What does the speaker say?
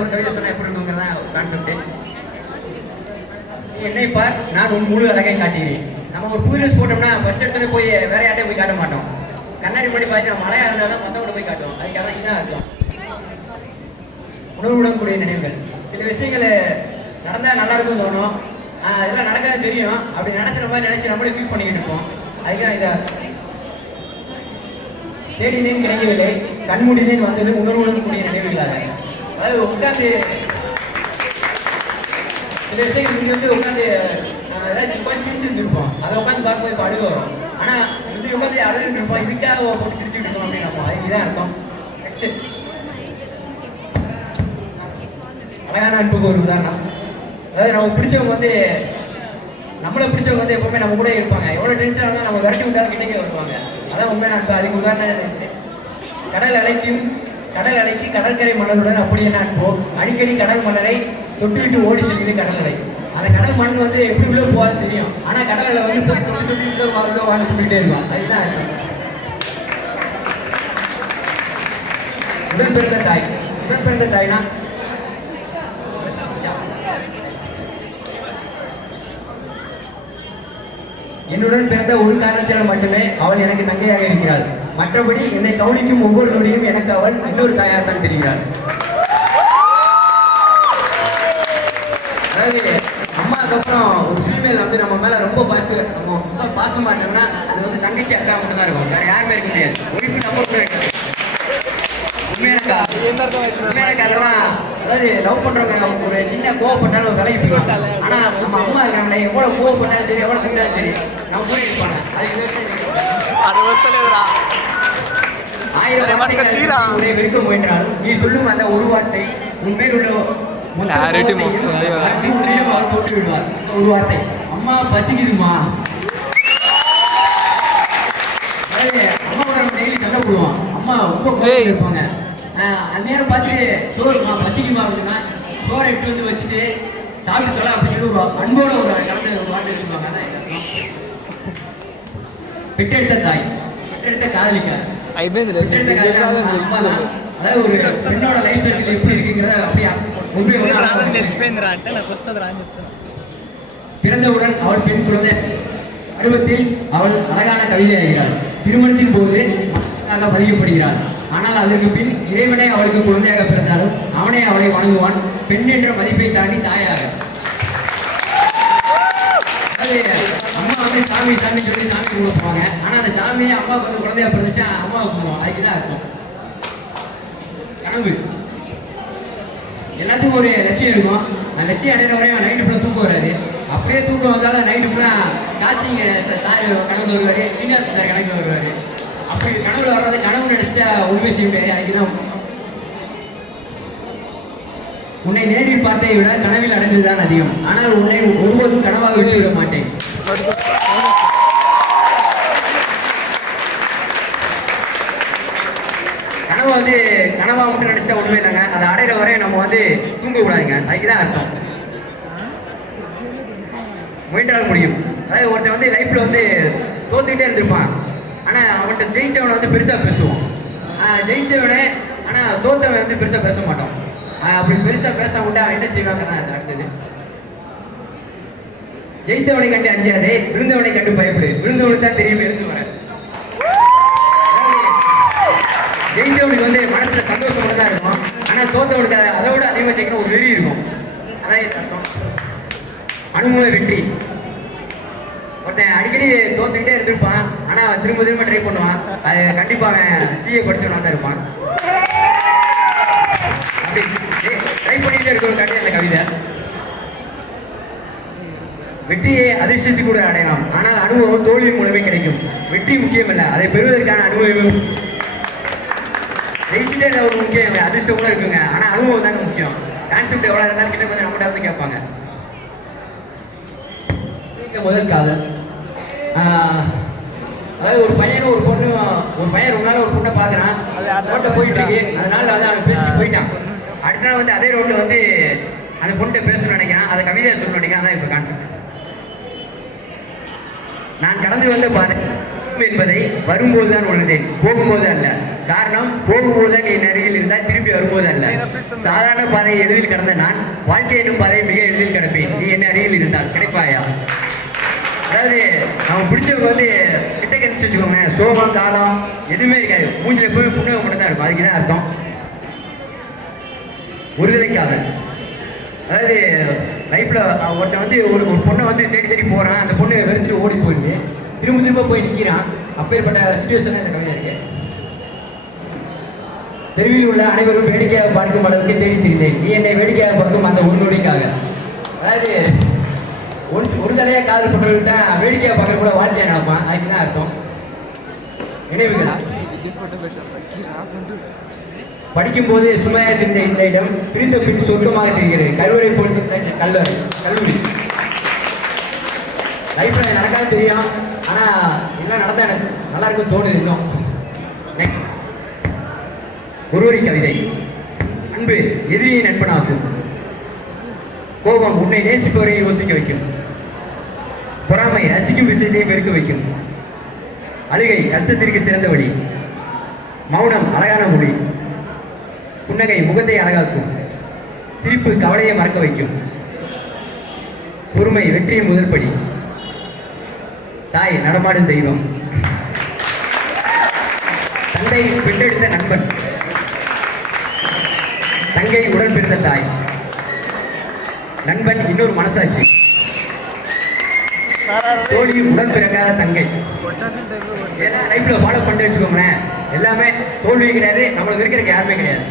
ஒரு கவிதை சொன்னா எப்படி இருக்குங்கிறதா கான்செப்ட். என்னை பார், நான் உன் முழு அழகை காட்டுகிறேன். நம்ம ஒரு புது ட்ரெஸ் போட்டோம்னா ஃபர்ஸ்ட் எடுத்து போய் வேற யார்ட்டையும் போய் காட்ட மாட்டோம். கண்ணாடி பண்ணி பார்த்து நம்ம மழையா இருந்தாலும் மற்றவங்க போய் காட்டுவோம். அதுக்காக இதான் இருக்கும் உணர்வுடன் கூடிய நினைவுகள். சில விஷயங்கள் நடந்தா நல்லா இருக்கும்னு தோணும், இதெல்லாம் நடக்காது தெரியும். அப்படி நடக்கிற மாதிரி நினைச்சு நம்மளே ஃபீல் பண்ணிக்கிட்டு இருப்போம். அதுக்காக இதை தேடினேன் கிடைக்கவில்லை, கண்மூடினேன் வந்தது உணர்வுடன் கூடிய நினைவுகளாக. அதாவது உட்காந்து சில விஷயங்கள் இங்கே வந்து உட்காந்து ஏதாச்சும் உட்காந்து சிரிச்சுட்டு இருப்போம். அதை உட்காந்து பார்க்கும்போது இப்போ அழுக வரும். ஆனால் இது உட்காந்து அழுதுட்டு இருப்போம், இதுக்காக போட்டு சிரிச்சுட்டு இருக்கோம் அப்படின்னு நம்ம அதுதான் அர்த்தம். நெக்ஸ்ட் அழகான அன்புக்கு ஒரு உதாரணம். அதாவது நம்ம பிடிச்சவங்க வந்து நம்மளை பிடிச்சவங்க வந்து எப்பவுமே நம்ம கூட இருப்பாங்க. எவ்வளோ டென்ஷன் இருந்தாலும் நம்ம விரட்டி விட்டாலும் கிட்டே வருவாங்க. அதான் உண்மையான அன்பு. அதுக்கு உதாரணம் கடல் அலைக்கு கடற்கரை மணலுடன் அப்படி என்ன அன்போ, அடிக்கடி கடல் மணலை தொட்டுவிட்டு ஓடி செல்வது கடல் அலை. அந்த கடல் மண் வந்து எப்படி உள்ள போகாது தெரியும், ஆனா கடல்ல வந்து போய் தொட்டு வாழ்க்கை போயிட்டே இருக்கும். அதுதான் உடன் பிறந்த தாய்னா என்னுடன் பிறந்த ஒரு காரணத்தினால் மட்டுமே அவள் எனக்கு தங்கையாக இருக்கிறாள். மற்றபடி என்னை கவனிக்கும் ஒவ்வொரு நொடியும் எனக்கு அவள் இன்னொரு தாயாக தான் தெரிகிறாள். அதாவது அம்மாவுக்கு அப்புறம் ஒரு ஃபீமேல் வந்து நம்ம மேல ரொம்ப பாசமா இருந்தோம்னா அது வந்து தங்கச்சி அக்கா மட்டும் தான் இருக்கும், வேற யாருமே இருக்க முடியாது. ஒய்ஃபு நம்ம கூட இருக்காது. அதாவது லவ் பண்றவங்க ஒரு சின்ன கோவப்பட்டாலும் விலகி போயிடும். ஆனா நம்ம அம்மா இருக்காங்களே, எவ்வளவு கோவப்பட்டாலும் சரி, எவ்வளவு திண்டாலும் சரி, நம்ம கூட இருப்பாங்க. ஆயிரம் வெறுக்க முயன்றாலும் நீ சொல்லும் அந்த ஒரு வார்த்தை உண்மையில் உள்ள தோற்று விடுவார். ஒரு வார்த்தை, அம்மா பசிக்குதுமா. அம்மாவோட டெய்லி சண்டை போடுவான், அம்மா ரொம்ப இருப்பாங்க. அந்நேரம் பார்த்துட்டு சோறுமா பசிக்குமா அப்படின்னா சோறை எடுத்து வந்து வச்சுட்டு சாப்பிட்டுக்கலாம் அப்படின்னு ஒரு அன்போட ஒரு கலந்து ஒரு வார்த்தை சொல்லுவாங்க. அதான் பெற்றெடுத்த தாய், பெற்றெடுத்த காதலிக்கார். அதாவது ஒரு பெண்ணோட லைஃப் சைக்கிள் எப்படி இருக்குங்கிறத அப்படியே பிறந்தவுடன் அவள் பெண் குழந்தை, பருவத்தில் அவள் அழகான கவிதை ஆகிறாள். திருமணத்தின் போது பதிக்கப்படுகிறாள். ஆனால் அதற்கு பின் இறைவனே அவளுக்கு குழந்தையாக பிறந்தாலும் அவனே அவளை வணங்குவான். பெண் என்ற மதிப்பை தாண்டி தாயாக. அம்மா வந்து சாமி சாமி சொல்லி சாமி கும்பிட போவாங்க. ஆனா அந்த சாமியை அம்மாவுக்கு வந்து குழந்தையா பிறந்துச்சா அம்மாவுக்கு கும்பிடுவோம். அதுக்குதான் இருக்கும் கனவு. எல்லாத்துக்கும் ஒரு லட்சியம் இருக்கும். அந்த லட்சியம் அடைகிற வரையும் நைட்டு ஃபுல்லாக தூக்கம் வராது. அப்படியே தூக்கம் வந்தாலும் நைட்டு ஃபுல்லாக காஸ்டிங் சார் கனவு வருவார், சீனியர் சார் கணக்கு வருவார். அப்படி கனவுல வர்றதை கனவு நினைச்சிட்டா உண்மை செய்ய முடியாது. அதுக்குதான் உன்னை நேரில் பார்த்ததை விட கனவில் அடைந்ததுதான் அதிகம். ஆனால் உன்னை ஒருபோதும் கனவாக விட்டுவிட மாட்டேன். கனவு வந்து கனவா மட்டும் நினைச்சா உண்மை இல்லைங்க. அதை அடையிற வரை நம்ம வந்து தூங்க கூடாதுங்க. அதுக்குதான் அர்த்தம். முயன்றால் முடியும். அதாவது ஒருத்தன் வந்து லைஃப்ல வந்து தோத்துக்கிட்டே இருந்திருப்பான். ஆனா அவன்கிட்ட ஜெயிச்சவனை வந்து பெருசா பேசுவோம். ஜெயிச்சவனே ஆனா தோத்தவன் வந்து பெருசா பேச மாட்டோம். அப்படி பெருசா பேச விட்டா அவன் என்ன செய்வாங்கன்னா அடுத்தது, ஜெயித்தவனை கண்டு அஞ்சாதே, விழுந்தவனை கண்டு பயப்படு. விழுந்தவனுக்கு தான் தெரியும் எழுந்து வர. ஜெயிச்சவனுக்கு வந்து மனசுல சந்தோஷம் தான் இருக்கும். ஆனா தோத்தவனுக்கு அதை விட அதிகமாக ஜெயிக்கணும் ஒரு வெறி இருக்கும். அதான் அர்த்தம். அனுபவ வெற்றி. ஒருத்தன் அடிக்கடி தோத்துக்கிட்டே இருந்திருப்பான். ஆனா திரும்ப திரும்ப ட்ரை பண்ணுவான். அது கண்டிப்பா அவன் சிஏ படிச்சவனா தான் இருப்பான். அப்படி ட்ரை பண்ணிக்கிட்டே இருக்கிறவங்க அந்த கவிதை. வெற்றியை அதிர்ஷ்டத்தை கூட அடையலாம், ஆனால் அனுபவம் தோல்வி மூலமே கிடைக்கும். வெற்றி முக்கியம் இல்லை, அதை பெறுவதற்கான அனுபவம். ஜெயிச்சுட்டே ஒரு முக்கியம் இல்லை, அதிர்ஷ்டம் கூட இருக்குங்க. ஆனா அனுபவம் தாங்க முக்கியம். கான்செப்ட் எவ்வளவு இருந்தாலும் கிட்ட கொஞ்சம் நம்மகிட்ட வந்து கேட்பாங்க. முதல் காதல். அதாவது ஒரு பையனும் ஒரு பொண்ணு, ஒரு பையன் ரொம்ப நாள் ஒரு பொண்ணை பார்க்குறான், ரோட்டை போயிட்டு இருக்கு. அதனால வந்து அவன் பேசி போயிட்டான். அடுத்த நாள் வந்து அதே ரோட்ல வந்து அந்த பொண்ணை பேசணும்னு நினைக்கிறான், அதை கவிதையை சொல்லணும்னு நினைக்கிறான். அதான் இப்போ கான்செப்ட். நான் கடந்து வந்த பாதை என்பதை வரும்போதுதான் உணர்ந்தேன், போகும்போது அல்ல. காரணம் போகும்போது நீ என் அருகில் இருந்தால் திரும்பி வரும்போது அல்ல. சாதாரண பாதையை எளிதில் கடந்த நான் வாழ்க்கை என்னும் பாதையை மிக எளிதில் கடப்பேன். நீ என்ன அருகில் இருந்தால் கிடைப்பாயா? அதாவது அவன் பிடிச்சவங்க வந்து கிட்ட கணிச்சு வச்சுக்கோங்க, சோகம் காலம் எதுவுமே இருக்காது, மூஞ்சில போய் புண்ணகம் மட்டும் தான் இருக்கும். அதுக்கு தான் அர்த்தம் ஒருதலைக்காதல். அதாவது லைஃப்ல ஒருத்தன் வந்து ஒரு பொண்ணை வந்து தேடி தேடி போறான், அந்த பொண்ணு வெறுத்துட்டு ஓடி போயிடுது, திரும்ப திரும்ப போய் நிற்கிறான். அப்பேற்பட்ட சுச்சுவேஷன் இந்த கவிதை இருக்கு. தெருவில் உள்ள அனைவரும் வேடிக்கையாக பார்க்கும் அளவுக்கு தேடி திரிந்தேன், நீ என்னை வேடிக்கையாக பார்க்கும் அந்த ஒரு நொடிக்காக. அதாவது ஒரு தலையாக காதல் பண்றவங்க தான் வேடிக்கையாக பார்க்கற கூட வாழ்க்கையை நினைப்பான். அதுக்கு தான் அர்த்தம். நினைவுகள். படிக்கும்போது சுமையாக தெரிந்த இந்த இடம் பிரிந்த பின் சொர்க்கமாக தெரிகிறது, கருவறை போல் கல்லூரி. லைஃப்ல நடக்காது தெரியும், ஆனா இதெல்லாம் நடந்தா எனக்கு நல்லா இருக்கும் தோணுது இன்னும். ஒருவரி கவிதை. அன்பு எதிரியை நண்பனாக்கும், கோபம் உன்னை நேசிப்பவரை யோசிக்க வைக்கும், பொறாமை ரசிக்கும் விஷயத்தை வெறுக்க வைக்கும், அழுகை கஷ்டத்திற்கு சிறந்த வழி, மௌனம் அழகான மொழி, புன்னகை முகத்தை அழகாக்கும், சிரிப்பு கவலையை மறக்க வைக்கும், பொறுமை வெற்றியின் முதற்படி, தாய் நடமாடும் தெய்வம், தந்தை பெற்றெடுத்த நண்பன், தங்கை உடன் பிறந்த தாய், நண்பன் இன்னொரு மனசாட்சி, தோழி உடன் பிறக்காத தங்கை. லைஃப்ல ஃபாலோ பண்ணிட்டு வச்சுக்கோங்களேன், எல்லாமே தோல்வி கிடையாது, நம்மளுக்கு இருக்கிறதுக்கு யாருமே கிடையாது.